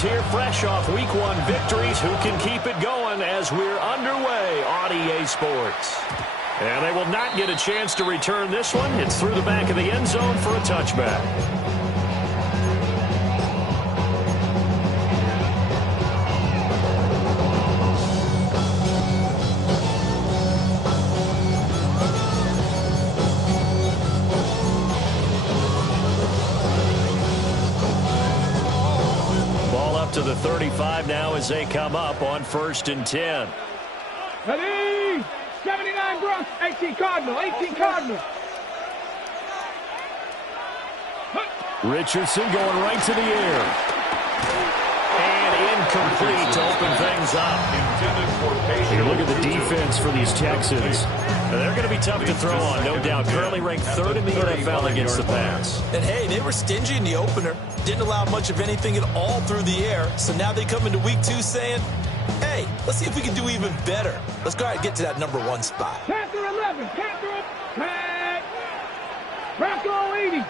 Texans here fresh off Week 1 victories. Who can keep it going as we're underway on EA Sports? And they will not get a chance to return this one. It's through the back of the end zone for a touchback. To the 35 now as they come up on 1st and 10. Ready? 79 Bronx, 18 Cardinal, 18 Cardinal. Richardson going right to the air. And incomplete to open things up. You look at the defense for these Texans. They're going to be tough to throw on, no doubt. Currently ranked 3rd in the NFL against the pass. And, hey, they were stingy in the opener. Didn't allow much of anything at all through the air. So now they come into Week 2 saying, hey, let's see if we can do even better. Let's go ahead and get to that number 1 spot. Panther 11, Panther, Pat, Bronco 80.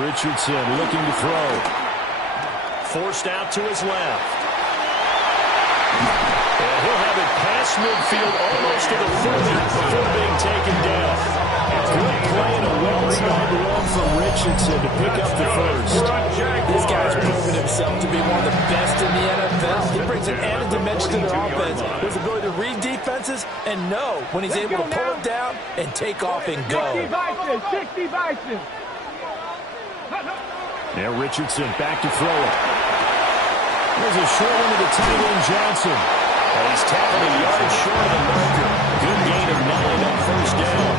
Richardson looking to throw. Forced out to his left. And he'll have it past midfield almost to the 40 before being taken down. Good play and a well-timed run from Richardson to pick up the first. This guy's proven himself to be one of the best in the NFL. He brings an added dimension to their offense. His ability to read defenses and know when he's able to pull it down and take off and go. 60 Bison. Now Richardson back to throw it. There's a short one to the tight end, Johnson. And he's tackled a yard short of the marker. Good gain of 9 on 1st down.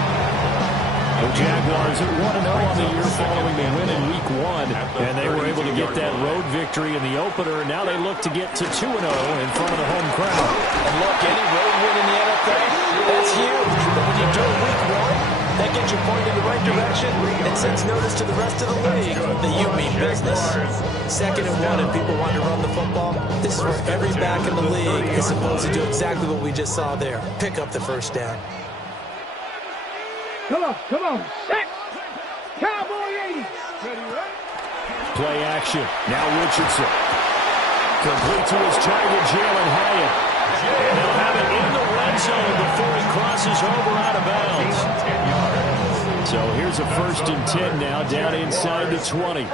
The Jaguars are 1-0 on the year following the win in Week 1. And they were able to get that road victory in the opener. Now they look to get to 2-0 in front of the home crowd. And look, any road win in the NFL, that's huge. But when you do it Week 1, that gets you pointed in the right direction and sends notice to the rest of the league that you mean business. 2nd and 1 and people want to run the football. This is where every back in the league is supposed to do exactly what we just saw there. Pick up the 1st down. Come on. Set. Cowboy 80. Ready, right? Play action. Now Richardson. Complete to his target, Jalen Hyatt. And they'll have it in the red zone before he crosses over out of bounds. So here's a 1st and 10 now, down inside the 20.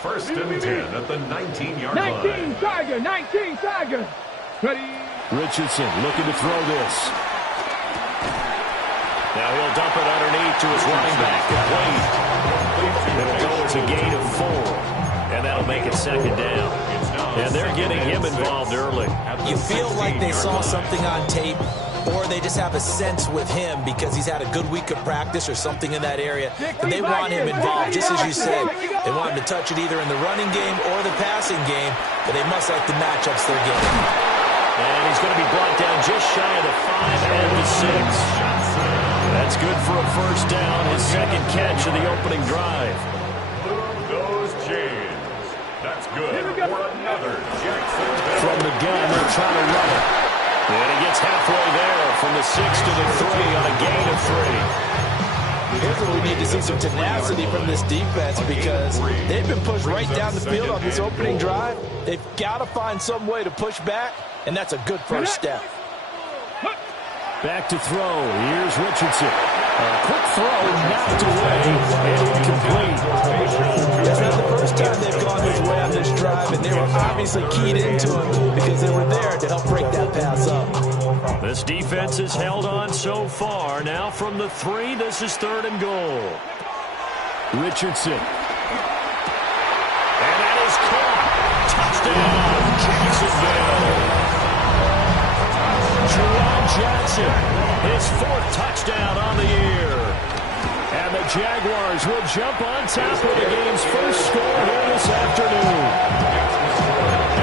1st and 10 at the 19-yard line. 19 Tiger. Ready? Richardson looking to throw this. Now he'll dump it underneath to his running back. Complete. It'll go as a gain of 4. And that'll make it 2nd down. And they're getting him involved early. You feel like they saw something on tape, or they just have a sense with him because he's had a good week of practice or something in that area, and they want him involved, just as you said. They want him to touch it either in the running game or the passing game, but they must like the matchups they're getting. And he's going to be brought down just shy of the 5 and the 6. That's good for a 1st down, his 2nd catch of the opening drive. Move those chains. That's good for another Jackson. From the gun, they'll try to run it. And he gets halfway there from the 6 to the 3 on a gain of 3. Here's where we need to see some tenacity from this defense because they've been pushed right down the field on this opening drive. They've got to find some way to push back, and that's a good 1st step. Back to throw. Here's Richardson. A quick throw, knocked away, and incomplete. That's not the first time they've gone this way on this drive, and they were obviously keyed into it because they were there to help break that pass up. This defense has held on so far. Now from the 3, this is 3rd and goal. Richardson. And that is caught. Touchdown, Jacksonville. Juwan Johnson, his 4th touchdown on the year. And the Jaguars will jump on top of the game's first score here this afternoon.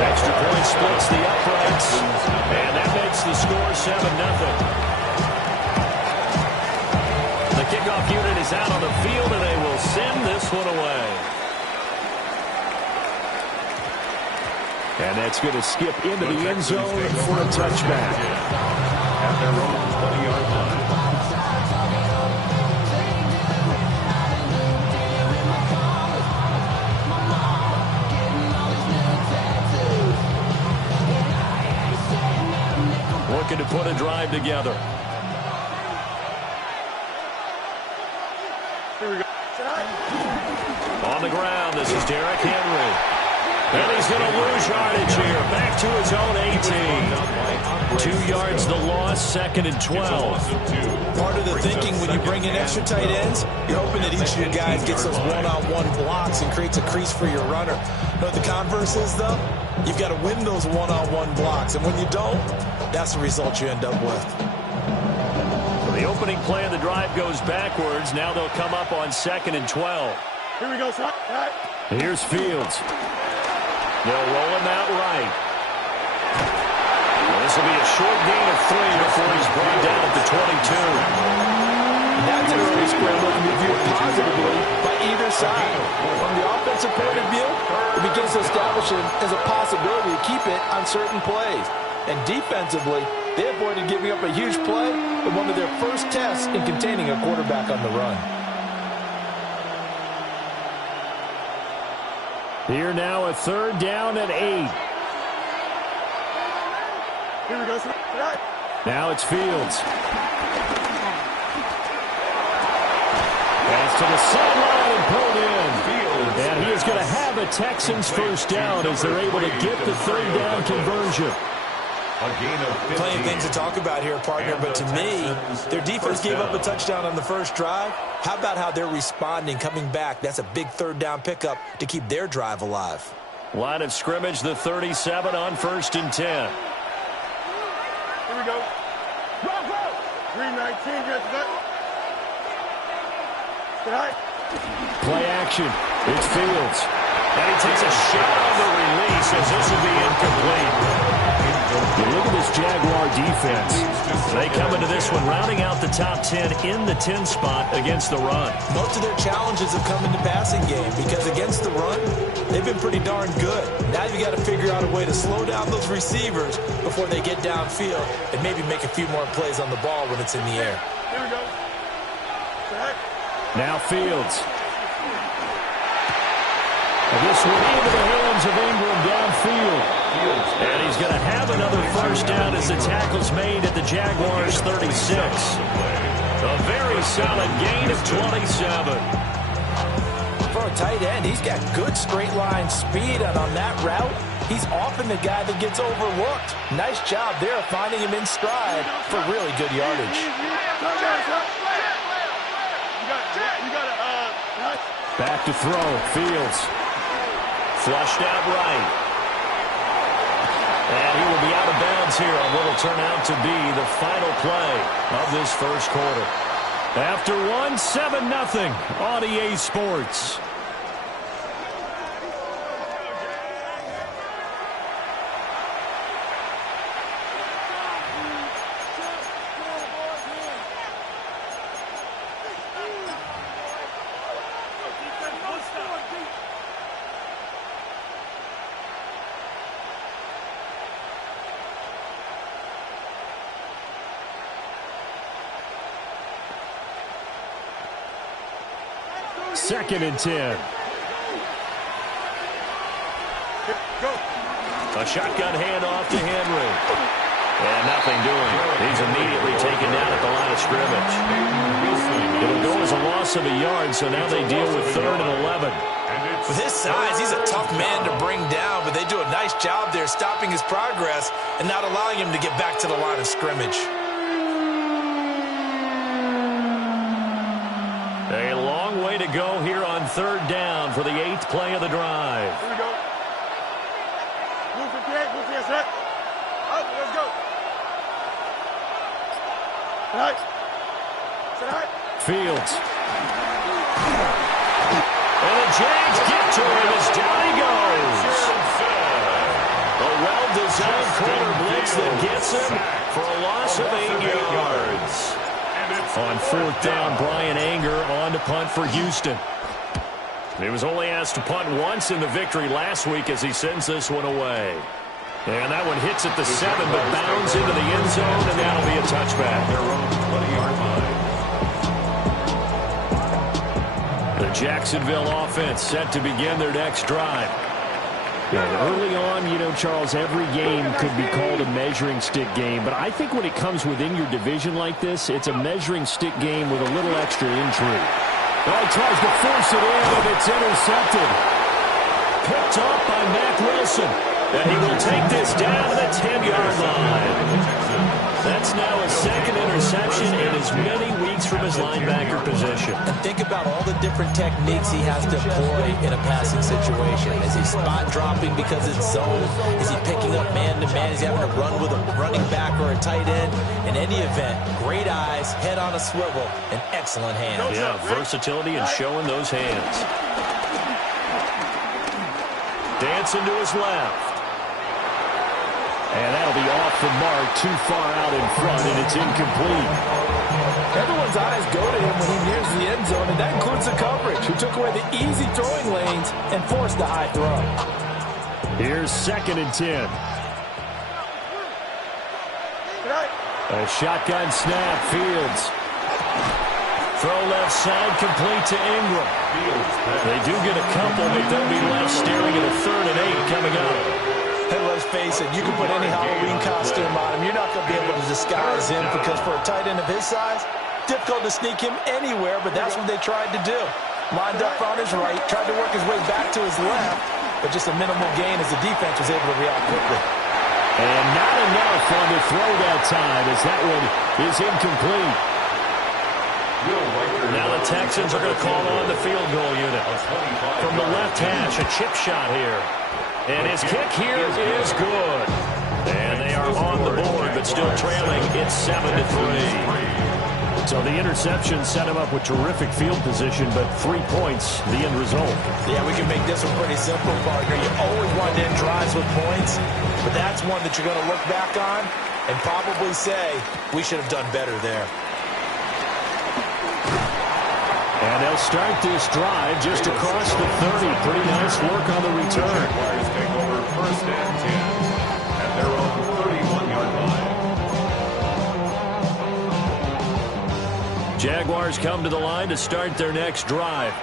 Extra point splits the uprights, and that makes the score 7-0. The kickoff unit is out on the field, and they will send this one away. And that's going to skip into the end zone for a touchback. At their own 20-yard line. looking to put a drive together. Here we go. On the ground, this is Derrick Henry. And he's going to lose yardage here. Back to his own 18. 2 yards the loss, 2nd and 12. Part of the thinking when you bring in extra tight ends, you're hoping that each of your guys gets those one-on-one blocks and creates a crease for your runner. You know what the converse is, though? You've got to win those one-on-one blocks. And when you don't, that's the result you end up with. So the opening play of the drive goes backwards. Now they'll come up on 2nd and 12. Here we go, son. Here's Fields. They'll roll him out right. Well, this will be a short gain of 3 before he's brought down at the 22. That's an early scramble to be viewed positively by either side. From the offensive point of view, it begins to establish him as a possibility to keep it on certain plays. And defensively, they avoided giving up a huge play in one of their first tests in containing a quarterback on the run. Here now a 3rd down and 8. Here we go, son. Now it's Fields. Pass to the sideline and pulled in. And he is going to have a Texans first down as they're able to get the 3rd down conversion. Plenty of things to talk about here, partner, but to me, their defense gave up a touchdown on the first drive. How about how they're responding, coming back? That's a big 3rd down pickup to keep their drive alive. Line of scrimmage, the 37 on 1st and 10. Here we go. 319, get that. Play action. It's Fields. And he takes a shot on the release as this will be incomplete. You look at this Jaguar defense. They come into this one rounding out the top 10 in the 10 spot against the run. Most of their challenges have come in the passing game because against the run, they've been pretty darn good. Now you've got to figure out a way to slow down those receivers before they get downfield and maybe make a few more plays on the ball when it's in the air. Here we go. Now Fields. And this one into the hands of Ingram downfield. And he's going to have another first down as the tackle's made at the Jaguars' 36. A very solid gain of 27. For a tight end, he's got good straight line speed, and on that route, he's often the guy that gets overlooked. Nice job there of finding him in stride for really good yardage. Back to throw. Fields. Flushed out right. And he will be out of bounds here on what will turn out to be the final play of this first quarter. After one, 7-0 on EA Sports. Second and 10. A shotgun handoff to Henry. And nothing doing. He's immediately taken down at the line of scrimmage. It'll go as a loss of a yard, so now they deal with 3rd and 11. With his size, he's a tough man to bring down, but they do a nice job there stopping his progress and not allowing him to get back to the line of scrimmage. A long way to go here on 3rd down for the 8th play of the drive. Here we go. Move the kick, set. Up, let's go. All right. Set high. Fields. And the Jags get to him as down he goes. A well-designed corner blitz that gets him for a loss of 8 yards. On 4th down, Brian Anger on to punt for Houston. He was only asked to punt once in the victory last week as he sends this one away. And that one hits at the 7, but bounds into the end zone, and that'll be a touchback. The Jacksonville offense set to begin their next drive. Early on, Charles, every game could be called a measuring stick game. But I think when it comes within your division like this, it's a measuring stick game with a little extra intrigue. Well, he tries to force it in, and it's intercepted. Picked up by Mack Wilson. And he will take this down to the 10-yard line. That's now a second interception in as many weeks from his linebacker position. And think about all the different techniques he has to employ in a passing situation. Is he spot dropping because it's zone? Is he picking up man-to-man? Is he having to run with a running back or a tight end? In any event, great eyes, head on a swivel, and excellent hands. Yeah, versatility and showing those hands. Dancing to his left. And that'll be off the mark, too far out in front, and it's incomplete. Everyone's eyes go to him when he nears the end zone, and that includes the coverage, who took away the easy throwing lanes and forced the high throw. Here's 2nd and 10. A shotgun snap, Fields. Throw left side, complete to Ingram. They do get a couple, but they'll be left staring at a 3rd and 8 coming up. Hey, let's face it, you can put any Halloween costume on him. You're not going to be able to disguise him because for a tight end of his size, difficult to sneak him anywhere, but that's what they tried to do. Lined up on his right, tried to work his way back to his left, but just a minimal gain as the defense was able to react quickly. And not enough on the throw that time as that one is incomplete. Now the Texans are going to call on the field goal unit. From the left hash, a chip shot here. And his kick here is good. And they are on the board, but still trailing. It's 7-3. So the interception set him up with terrific field position, but 3 points, the end result. Yeah, we can make this one pretty simple, partner. You always want to end drives with points, but that's one that you're going to look back on and probably say, we should have done better there. And they'll start this drive just across the 30. Pretty nice work on the return. Jaguars take over 1st and 10 at their own 31-yard line. Jaguars come to the line to start their next drive.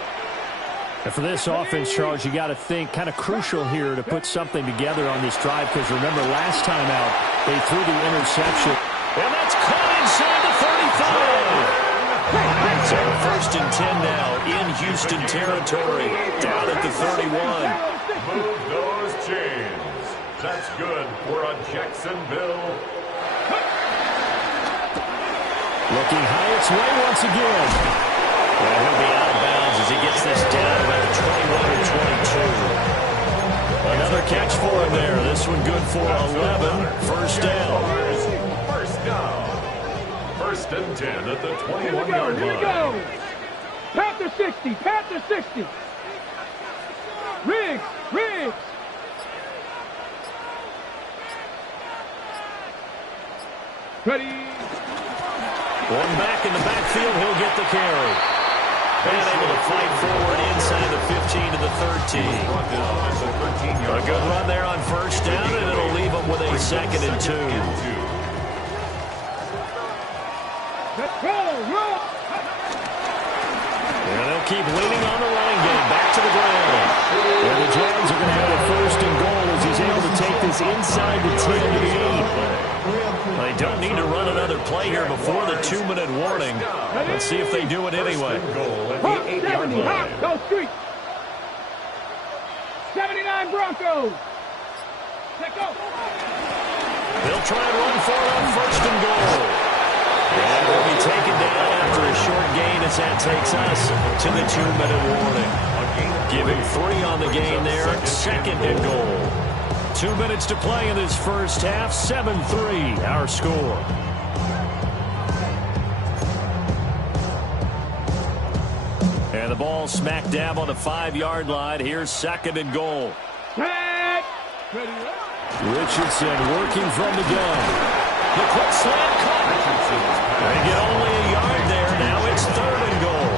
And for this offense, Charles, you got to think kind of crucial here to put something together on this drive because remember last time out they threw the interception. And that's caught inside the 35. So 1st and 10 now in Houston territory, down at the 31. Move those chains. That's good for a Jacksonville. Looking high its way once again. And he'll be out of bounds as he gets this down about the 21 or 22. Another catch for him there. This one good for 11. 1st down. 1st down. 1st and 10 at the 21-yard line. Here we go. Panther 60. Panther 60. Riggs. Riggs. Ready. One back in the backfield. He'll get the carry. And able to fight forward inside the 15 to the 13. A good run there on 1st down, and it'll leave him with a 2nd and 2. And they'll keep leaning on the running game. Back to the ground. And the Jags are going to have a 1st and goal as he's able to take this inside the 10 to the 8. They don't need to run another play here before the 2-minute warning. Let's see if they do it anyway. Goal at the 8-yard line. Go Street. 79 Broncos. Let's go. They'll try and run for it on 1st and goal. And they'll be taken down after a short gain as that takes us to the 2-minute warning. Giving 3 on the gain there, 2nd and goal. 2 minutes to play in this first half, 7-3 our score. And the ball smack dab on the 5-yard line. Here's 2nd and goal. Richardson working from the gun. The quick slant caught. They get only a yard there. Now it's 3rd and goal.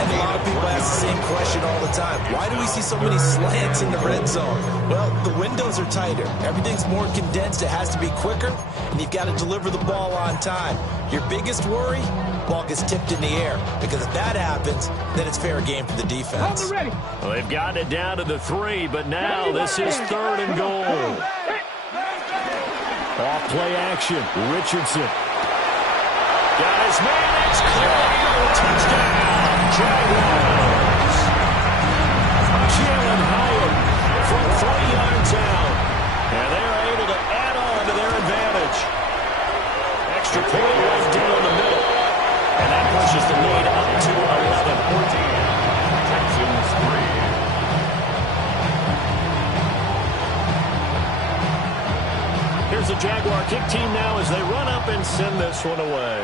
And a lot of people ask the same question all the time. Why do we see so many slants in the red zone? Well, the windows are tighter. Everything's more condensed. It has to be quicker, and you've got to deliver the ball on time. Your biggest worry? Ball gets tipped in the air, because if that happens, then it's fair game for the defense. Well, they've gotten it down to the 3, but now this is 3rd and goal. Off play action. Richardson. Got his man. It's clear. Touchdown. Jaguars. Jalen Hyatt from 3 yards out. And they're able to add on to their advantage. Extra point right down the middle. And that pushes the lead up to 11. 14. Texans 3. Here's the Jaguar kick team now as they run up and send this one away.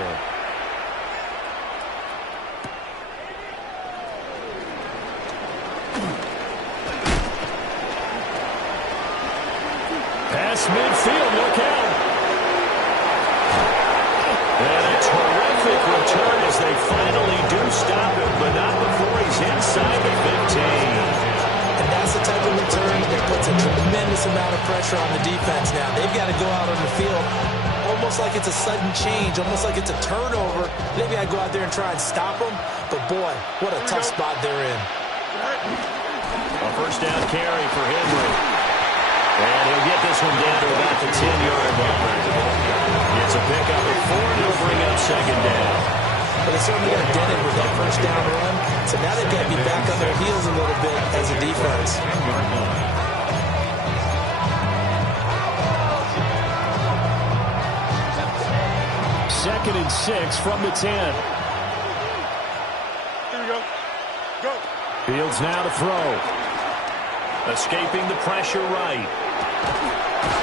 Pass midfield, look out. And a terrific return as they finally do stop him, but not before he's inside the 15. And that's the type of return that puts a tremendous amount of pressure on the defense now. They've got to go out on the field almost like it's a sudden change, almost like it's a turnover. Maybe I go out there and try and stop them, but boy, what a tough spot they're in. A first down carry for Henry. And he'll get this one down to about the 10-yard line. It's a pickup of 4, and he'll bring up 2nd down. But they certainly got dented with that first down run. So now they've got to be back on their heels a little bit as a defense. Second and 6 from the 10. Here we go. Go. Fields now to throw. Escaping the pressure right.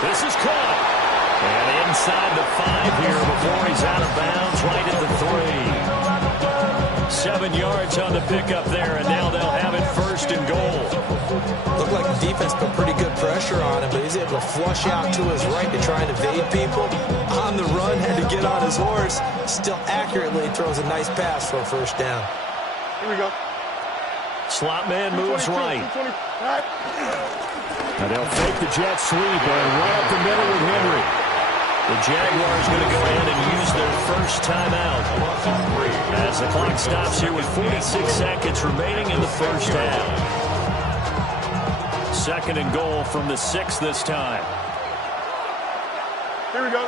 This is caught. And inside the 5 here before he's out of bounds right at the 3. 7 yards on the pickup there, and now they'll have it 1st and goal. Looked like the defense put pretty good pressure on him, but he's able to flush out to his right to try and evade people. On the run, had to get on his horse. Still accurately throws a nice pass for a first down. Here we go. Slot man moves right. And they'll fake the jet sweep and run up the middle with Henry. The Jaguars going to go ahead and use their first timeout as the clock stops here with 46 seconds remaining in the first half. 2nd and goal from the 6 this time. Here we go.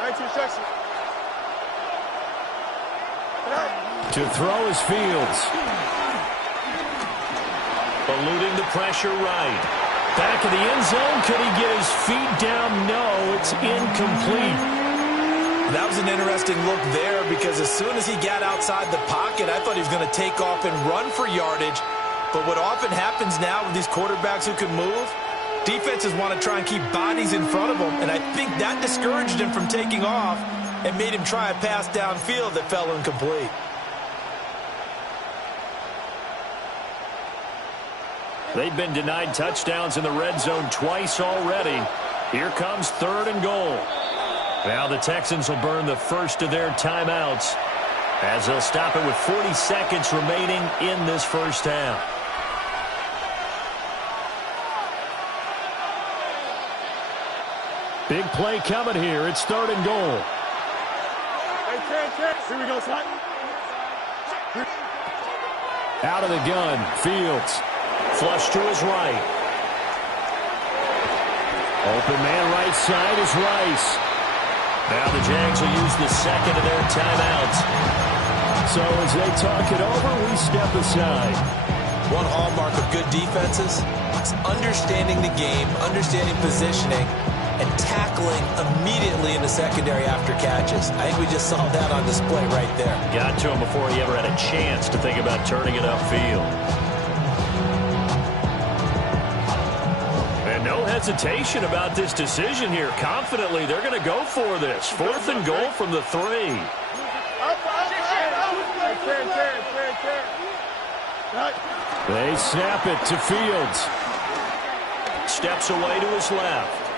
19 seconds. To throw is Fields. Eluding the pressure right. Back of the end zone. Could he get his feet down? No, it's incomplete. That was an interesting look there because as soon as he got outside the pocket, I thought he was going to take off and run for yardage. But what often happens now with these quarterbacks who can move, defenses want to try and keep bodies in front of them, and I think that discouraged him from taking off and made him try a pass downfield that fell incomplete. They've been denied touchdowns in the red zone twice already. Here comes 3rd and goal. Now the Texans will burn the first of their timeouts as they'll stop it with 40 seconds remaining in this first half. Big play coming here. It's 3rd and goal. Hey, here we go, slot. Out of the gun, Fields. Flush to his right. Open man right side is Rice. Now the Jags will use the 2nd of their timeouts. So as they talk it over, we step aside. One hallmark of good defenses is understanding the game, understanding positioning, and tackling immediately in the secondary after catches. I think we just saw that on display right there. Got to him before he ever had a chance to think about turning it upfield. And no hesitation about this decision here. Confidently, they're going to go for this. 4th and goal from the 3. They snap it to Fields. Steps away to his left.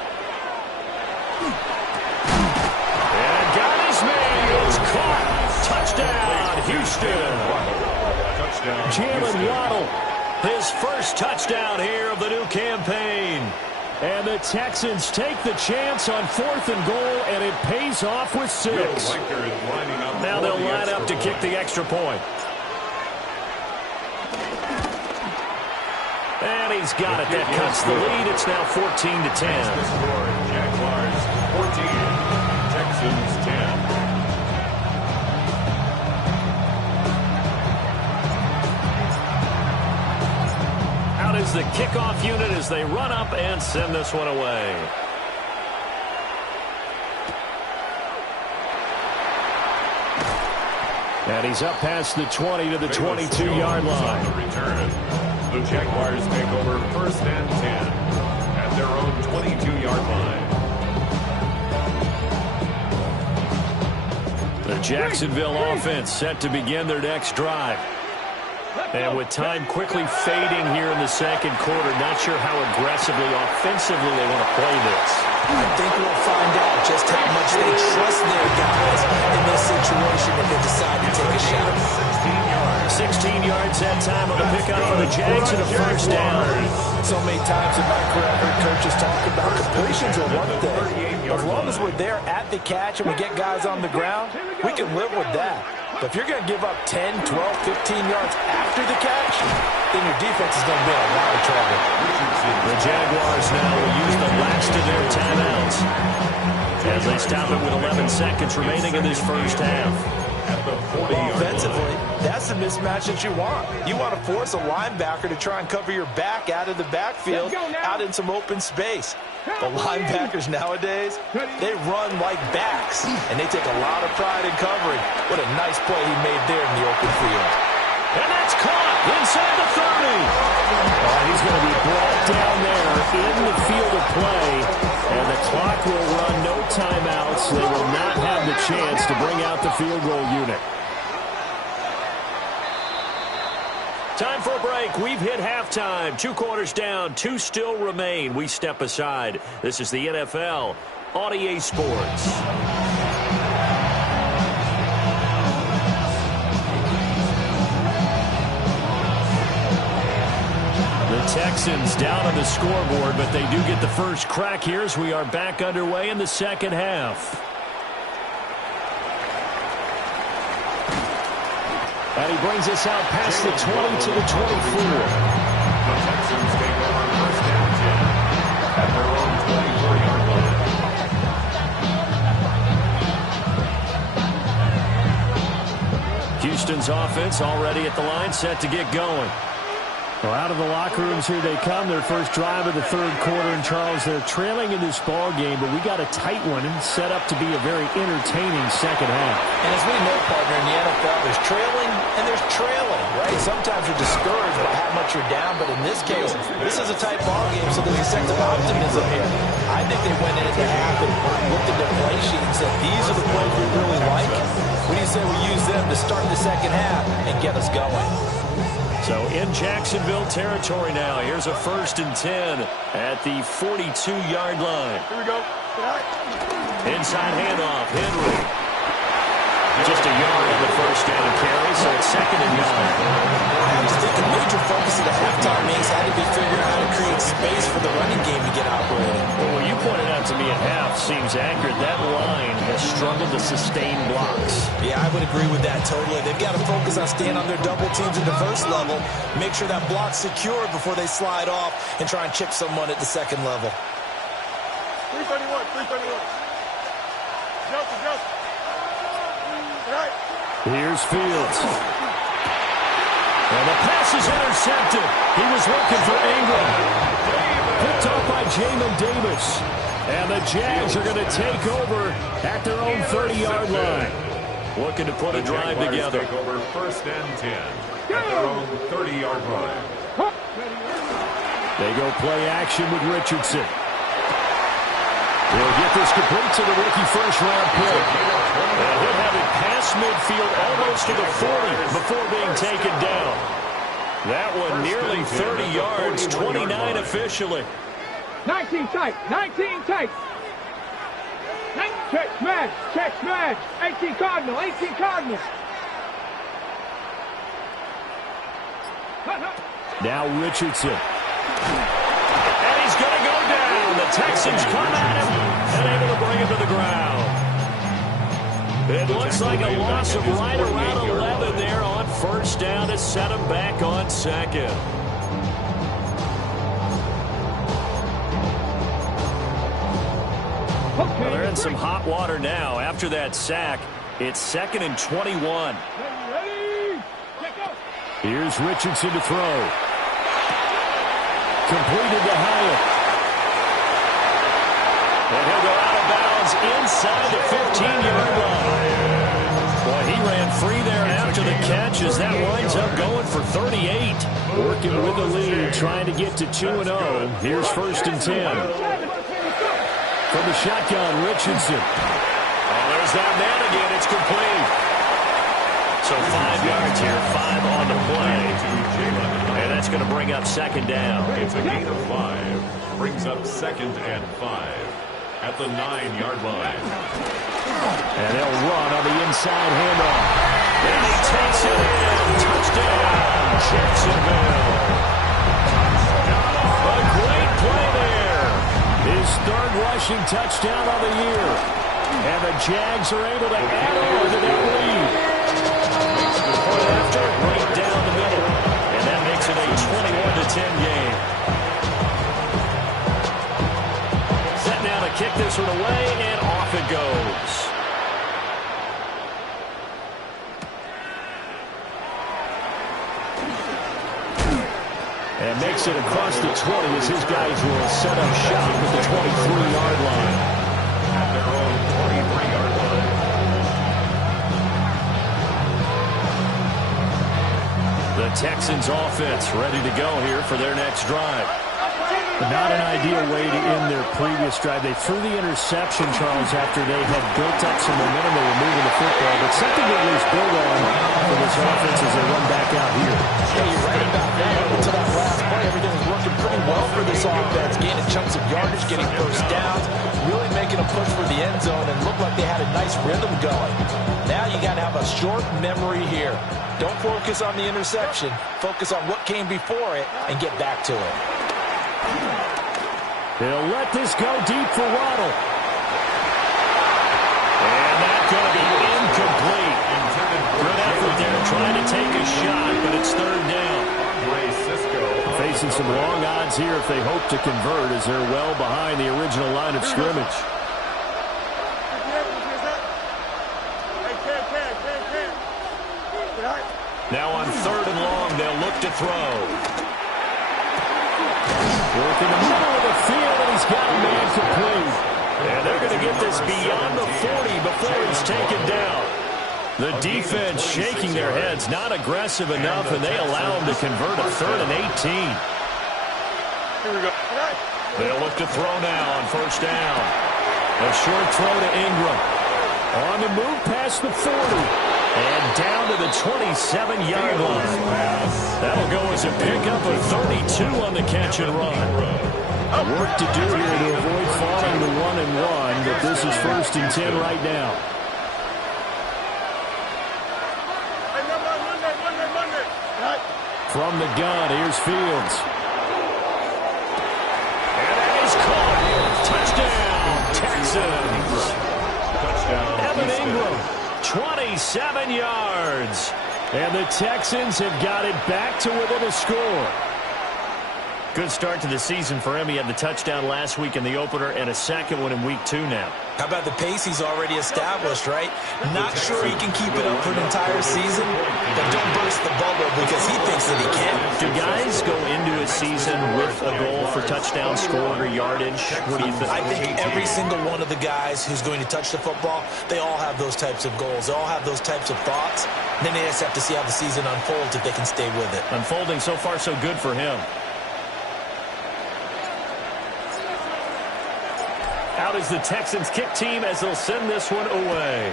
And got his man. It's caught. Touchdown, Houston. touchdown. Jalen Waddle, his first touchdown here of the new campaign. And the Texans take the chance on 4th and goal, and it pays off with 6. Now they'll line up to kick the extra point. And he's got it. That cuts the lead. It's now 14-10. The score, Jaguars 14, Texans 10. Out is the kickoff unit as they run up and send this one away. And he's up past the 20 to the 22-yard line. The return. The Jaguars take over 1st and 10 at their own 22-yard line. The Jacksonville offense set to begin their next drive. And with time quickly fading here in the second quarter, not sure how aggressively, offensively they want to play this. I think we'll find out just how much they trust their guys in this situation if they decide to take a shot. 16 yards that time on the pickup for the Jags and a first down. So many times in my career, I've heard coaches talk about completions are one thing. As long as we're there at the catch and we get guys on the ground, we can live with that. But if you're going to give up 10, 12, 15 yards after the catch, then your defense is going to be in a lot of trouble. The Jaguars now will use the last of their timeouts as they stop it with 11 seconds remaining in this first half. Offensively, that's the mismatch that you want. You want to force a linebacker to try and cover your back out of the backfield, out in some open space. The linebackers nowadays, they run like backs, and they take a lot of pride in covering. What a nice play he made there in the open field. And that's caught inside the 30. He's going to be brought down there in the field of play, and the clock will run, no timeouts. They will not have the chance to bring out the field goal unit. Time for a break. We've hit halftime. 2 quarters down, 2 still remain. We step aside. This is the NFL on EA Sports. The Texans down on the scoreboard, but they do get the first crack here as we are back underway in the second half. And he brings us out past the 20 to the 24. The Texans take over 1st and 10 at their own 24-yard line. Houston's offense already at the line, set to get going. Well, out of the locker rooms here they come. Their first drive of the third quarter. And, Charles, they're trailing in this ball game, but we got a tight one and set up to be a very entertaining second half. And as we know, partner, in the NFL, there's trailing and there's trailing, right? Sometimes you're discouraged by how much you're down, but in this case, this is a tight ball game, so there's a sense of optimism here. I think they went into half and looked at their play sheet and said, these are the plays we really like. What do you say we use them to start the second half and get us going? So in Jacksonville territory now. Here's a 1st and 10 at the 42-yard line. Here we go. Inside handoff, Henry. Just a yard on the first down carry, so it's 2nd and 9. I just think a major focus of the halftime means had to be figuring out how to create space for the running game to get operating. Well, what you pointed out to me at half seems accurate. That line has struggled to sustain blocks. Yeah, I would agree with that totally. They've got to focus on staying on their double teams at the first level, make sure that block's secure before they slide off and try and chip someone at the second level. 331. Jump. Right. Here's Fields. And the pass is intercepted. He was looking for Ingram. Picked off by Jamin Davis. And the Jags are going to take over at their own 30-yard line. Looking to put a drive together. Take over 1st and 10 at their own 30-yard line. They go play action with Richardson. He'll get this complete to the rookie first-round pick. And he'll have it past midfield almost to the 40 before being taken down. That one nearly 30 yards, 29 officially. 19 tight. Check smash. 18 Cardinal. Now Richardson. And he's going to go down. The Texans come at him and able to bring him to the ground. It looks like a loss of right around 11 there on first down to set him back on second. Well, they're in some hot water now. After that sack, it's 2nd and 21. Here's Richardson to throw. Completed to Hyatt. And he'll go out of bounds inside the 15-yard line. Boy, he ran free there after the catch as that winds up going for 38. Working with the lead, trying to get to 2-0. Here's 1st and 10. From the shotgun, Richardson. Oh, there's that man again. It's complete. So 5 yards here, 5 on the play. And that's going to bring up 2nd down. It's a gain of 5. Brings up 2nd and 5 at the 9-yard line. And they'll run on the inside handoff. And he takes it in. Touchdown, Jacksonville. A great play there. His 3rd rushing touchdown of the year. And the Jags are able to add on to that lead. After, right down the middle. And that makes it a 21-10 game. Set now to kick this one away, and off it goes. And makes it across the 20 as his guys will set up shop at the 23-yard line. At their own 23-yard line. The Texans offense ready to go here for their next drive. Not an ideal way to end their previous drive. They threw the interception, Charles, after they had built up some momentum. They were moving the football, but something to at least build on for this offense as they run back out here. Yeah, you're right about that. Up until that last play, everything was working pretty well for this offense. Gaining chunks of yardage, getting first downs, really making a push for the end zone, and looked like they had a nice rhythm going. Now you got to have a short memory here. Don't focus on the interception. Focus on what came before it and get back to it. They'll let this go deep for Waddle. And that's going to be incomplete. Good effort there trying to take a shot, but it's 3rd down. Facing some long odds here if they hope to convert as they're well behind the original line of scrimmage. Now on 3rd and long, they'll look to throw. Work in the middle of the field, and he's got a man complete. And they're going to get this beyond the 40 before he's taken down. The defense shaking their heads, not aggressive enough, and they allow him to convert a 3rd and 18. Here we go. They'll look to throw now on 1st down. A short throw to Ingram. On the move past the 40. And down to the 27-yard line. That'll go as a pickup of 32 on the catch and run. Work to do here to avoid falling to 1-1, but this is 1st and 10 right now. From the gun, here's Fields. And that is caught. Touchdown, Texans. Touchdown, Evan Ingram. 27 yards. And the Texans have got it back to within a score. Good start to the season for him. He had the touchdown last week in the opener and a second one in week 2 now. How about the pace he's already established, right? Not sure he can keep it up for an entire season, but don't burst the bubble because he thinks that he can. Do guys go into a season with a goal for touchdown scored or yardage? What do you think? I think every single one of the guys who's going to touch the football, they all have those types of goals. They all have those types of thoughts. Then they just have to see how the season unfolds if they can stay with it. Unfolding so far so good for him. Out is the Texans kick team as they'll send this one away.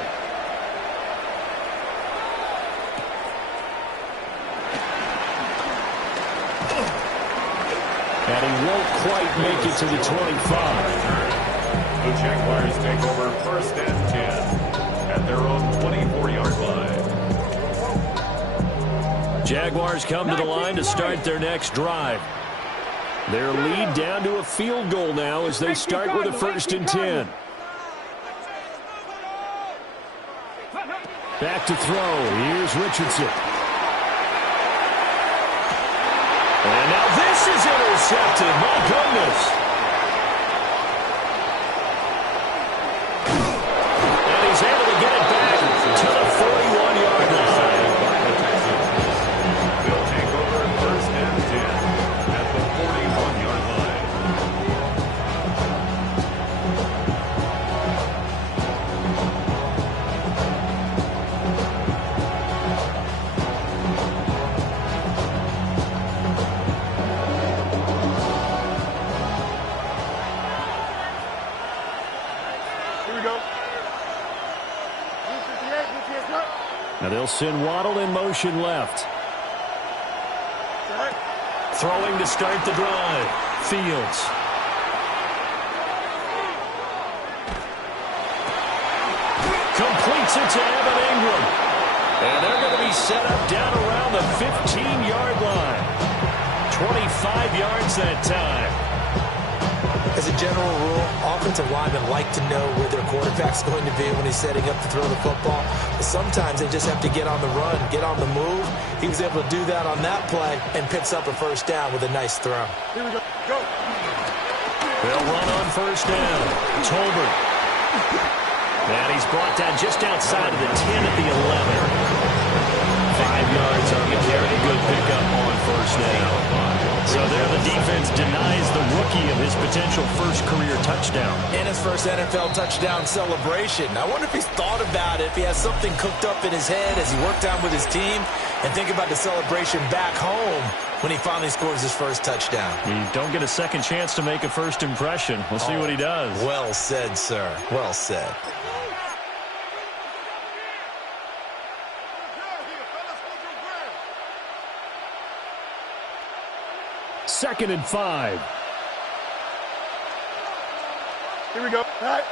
And he won't quite make it to the 25. The Jaguars take over 1st and 10 at their own 24-yard line. Jaguars come to the line to start their next drive. Their lead down to a field goal now as they start with a 1st and 10. Back to throw. Here's Richardson. And now this is intercepted. My goodness. And he's able to get it back to the 41-yard line. They'll take over 1st and 10 at the 41-yard line. Here we go. 58, 58, cut. Now they'll send Waddle in motion left. Right. Throwing to start the drive. Fields. Completes it to Evan Ingram. And they're going to be set up down around the 15-yard line. 25 yards that time. As a general rule, offensive linemen like to know where their quarterback's going to be when he's setting up to throw the football. But sometimes they just have to get on the run, get on the move. He was able to do that on that play and picks up a 1st down with a nice throw. Here we go. Go. They'll run on 1st down. Tolbert. And he's brought down just outside of the 10 at the 11. 5 yards on the carry. Good pickup on 1st down. So there the defense denies the rookie of his potential 1st career touchdown. And his 1st NFL touchdown celebration. I wonder if he's thought about it, if he has something cooked up in his head as he worked out with his team, and think about the celebration back home when he finally scores his 1st touchdown. You don't get a second chance to make a 1st impression. We'll see what he does. Well said, sir. Well said. Second and 5. Here we go. Right.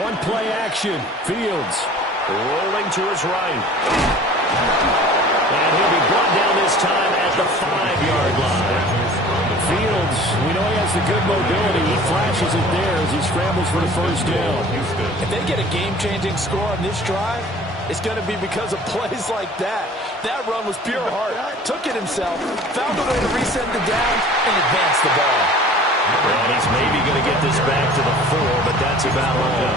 On play action. Fields rolling to his right. And he'll be brought down this time at the 5-yard line. Fields, we know he has the good mobility. He flashes it there as he scrambles for the 1st down. If they get a game-changing score on this drive, it's going to be because of plays like that. That run was pure heart. Took it himself, found a way to reset the down, and advance the ball. And he's maybe going to get this back to the 4, but that's about all.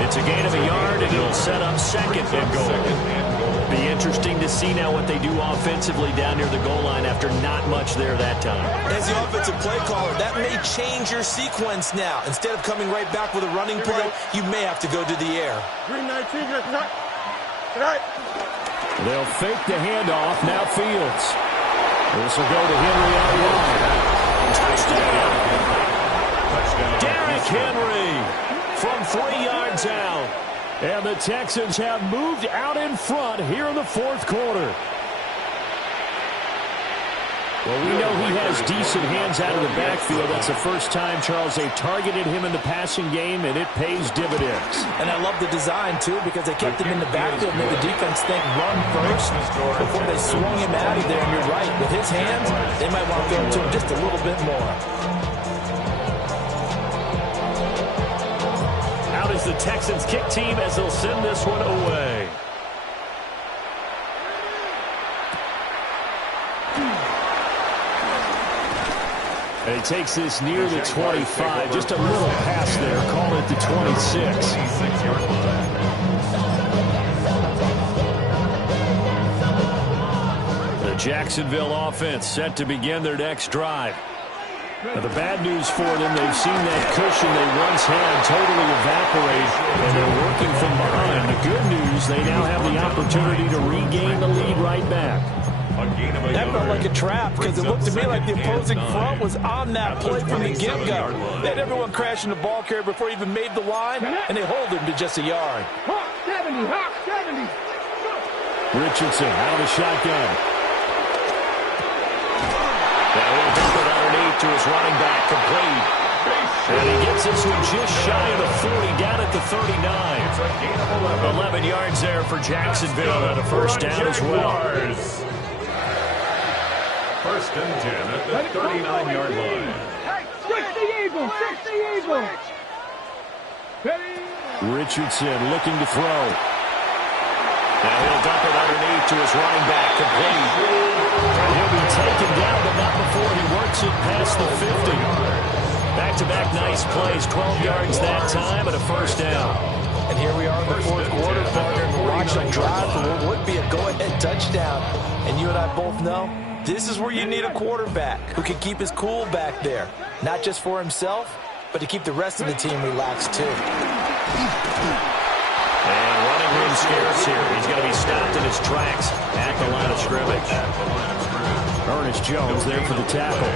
It's a gain of a yard, and it'll set up 2nd and goal. Be interesting to see now what they do offensively down near the goal line after not much there that time. As the offensive play caller, that may change your sequence now. Instead of coming right back with a running play, you may have to go to the air. Green 19, right. Right. They'll fake the handoff. Now Fields. This will go to Henry out wide. Touchdown! Derrick Henry from 3 yards out. And the Texans have moved out in front here in the 4th quarter. Well, we know he has decent hands out of the backfield. That's the first time, Charles, they've targeted him in the passing game, and it pays dividends. And I love the design, too, because they kept him in the backfield and made the defense think run first before they swung him out of there. And you're right, with his hands, they might want to go to him just a little bit more. Out is the Texans kick team as they'll send this one away. And he takes this near the 25. Just a little pass there. Call it the 26. The Jacksonville offense set to begin their next drive. Now, the bad news for them, they've seen that cushion they once had totally evaporate, and they're working from behind. The good news, they now have the opportunity to regain the lead right back. That felt like a trap because it looked to me like the opposing front was on that play from the get-go. They had everyone crashing the ball carrier before he even made the line, and they hold him to just a yard. Hawk 70, Hawk 70. Richardson out of the shotgun. That will dump it underneath to his running back, complete. And he gets this one just shy of the 40, down at the 39. It's a gain of 11 yards there for Jacksonville and a first down as well. First and 10 at the 39-yard line. Switch the Eagles. Switch the Eagles. Richardson looking to throw. Now he'll dump it underneath to his running back, complete. And he'll be taken down, but not before he works it past the 50. Back-to-back nice plays, 12 yards that time, and a first down. And here we are in the fourth quarter, partner, and we're watching a drive for what would be a go-ahead touchdown. And you and I both know this is where you need a quarterback who can keep his cool back there, not just for himself, but to keep the rest of the team relaxed too. And running room scarce here. He's going to be stopped in his tracks at the line of scrimmage. Ernest Jones there for the tackle.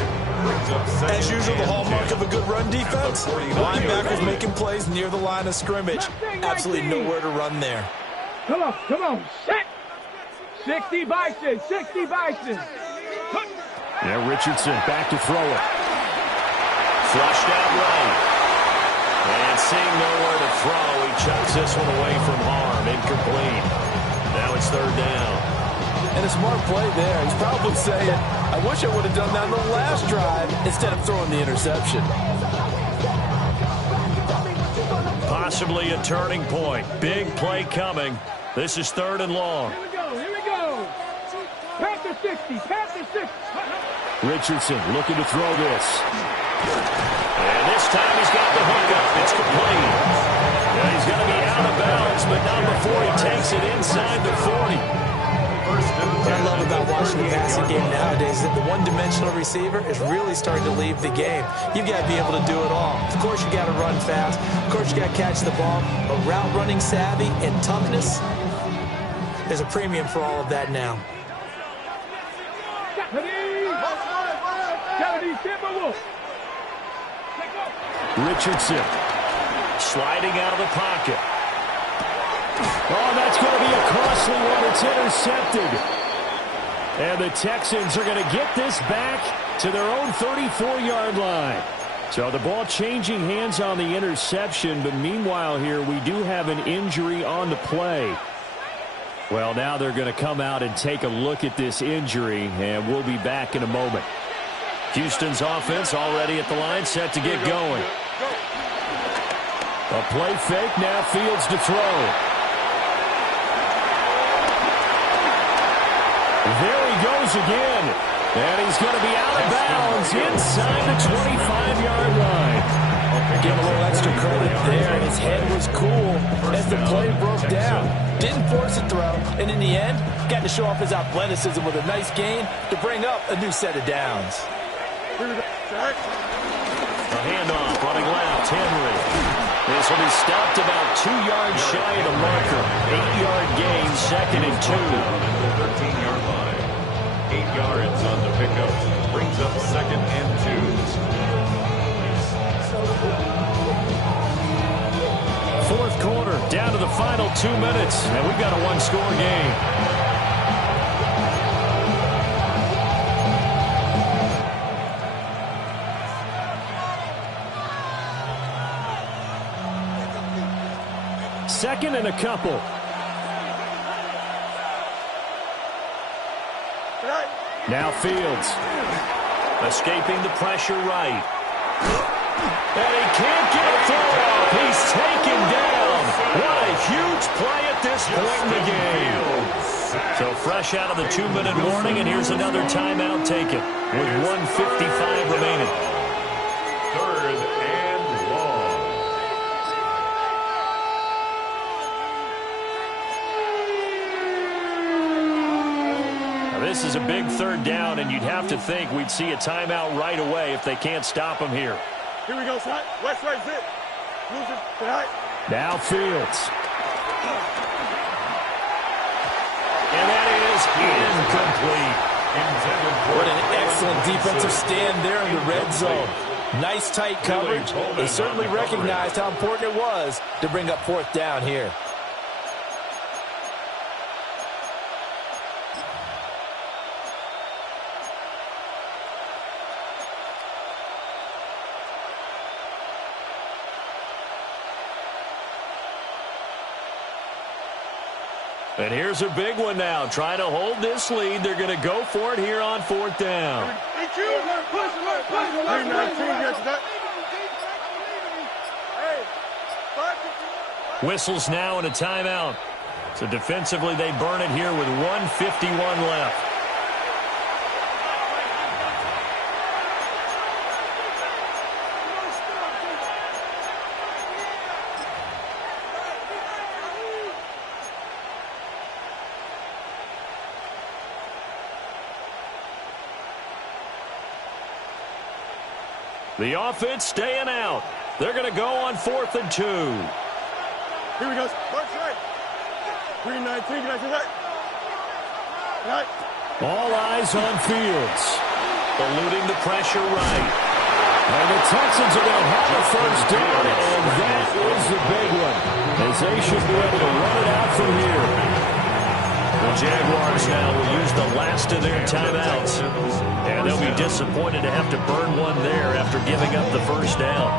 As usual, the hallmark of a good run defense, linebackers making plays near the line of scrimmage. Absolutely nowhere to run there. Come on, set. 60 Bison, 60 Bison. Now Richardson back to throw it. Flushed out right. And seeing nowhere to throw, he chucks this one away from harm. Incomplete. Now it's third down. And a smart play there. He's probably saying, I wish I would have done that on the last drive instead of throwing the interception. Possibly a turning point. Big play coming. This is third and long. Here we go. Panther 60, Panther 60. Richardson looking to throw this. And this time he's got the hookup. It's complete. Yeah, he's going to be out of bounds, but not before he takes it inside the 40. What I love about watching the passing game nowadays is that the one-dimensional receiver is really starting to leave the game. You've got to be able to do it all. Of course, you got to run fast. Of course, you got to catch the ball. But route running savvy and toughness, there's a premium for all of that now. Richardson sliding out of the pocket. Oh, that's going to be a costly one. It's intercepted. And the Texans are going to get this back to their own 34-yard line. So the ball changing hands on the interception, but meanwhile here we do have an injury on the play. Well, now they're going to come out and take a look at this injury, and we'll be back in a moment. Houston's offense already at the line, set to get going. A play fake, now Fields to throw. There he goes again. And he's going to be out of bounds inside the 25-yard line. Give him a little extra credit there. His head was cool as the play broke down. Didn't force a throw, and in the end, got to show off his athleticism with a nice gain to bring up a new set of downs. A handoff running left. Henry. This will be stopped about 2 yards shy of the marker. 8-yard gain, second and 2. 13-yard line. 8 yards on the pickup. Brings up second and 2. Fourth quarter, down to the final 2 minutes. And we've got a one-score game. Second and a couple. Now Fields. Escaping the pressure right. And he can't get a throw off. He's taken down. What a huge play at this point in the game. So fresh out of the 2-minute warning, and here's another timeout taken with 1:55 remaining. Third and long. This is a big third down, and you'd have to think we'd see a timeout right away if they can't stop him here. Here we go, son. West right zip. Lose it. Now Fields. And that is incomplete. What an excellent defensive stand there in the red zone. Nice tight coverage. They certainly recognized how important it was to bring up fourth down here. And here's a big one now. Trying to hold this lead. They're going to go for it here on 4th down. Whistles now and a timeout. So defensively, they burn it here with 1:51 left. The offense staying out. They're going to go on 4th and 2. Here we go. March right. 3-19. Right. All eyes on Fields. Eluding the pressure right. And the Texans are going to have a first down, and that is the big one, as they should be able to run it out from here. The Jaguars now will use the last of their timeouts. And they'll be disappointed to have to burn one there after giving up the first down.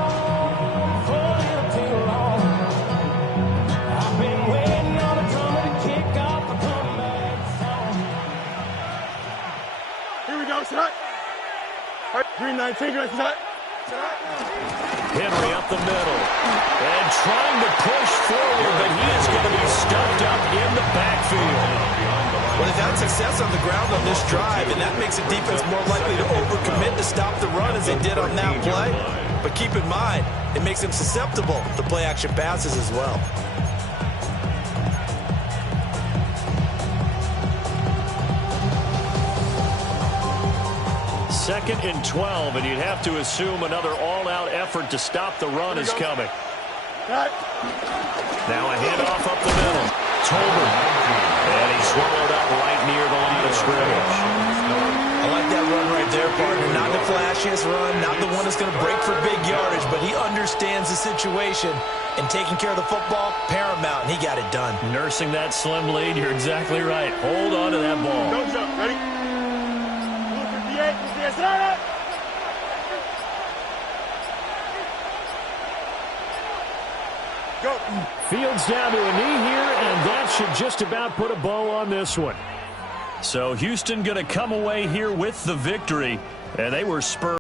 Here we go, set. 3-19, set. Henry up the middle. And trying to push forward, but he is going to be stuffed up in the backfield. Well, they've had success on the ground on this drive, and that makes the defense more likely to overcommit to stop the run as they did on that play. But keep in mind, it makes them susceptible to play-action passes as well. Second and 12, and you'd have to assume another all-out effort to stop the run is coming. Now a handoff up the middle. Tolbert. And he swallowed up right near the line of scrimmage. I like that run right there, partner. Not the flashiest run, not the one that's going to break for big yardage, but he understands the situation, and taking care of the football, paramount, and he got it done. Nursing that slim lead, you're exactly right. Hold on to that ball. Don't jump, ready? 58, set. Go. Fields down to a knee here, and that should just about put a bow on this one. So Houston going to come away here with the victory, and they were spurred.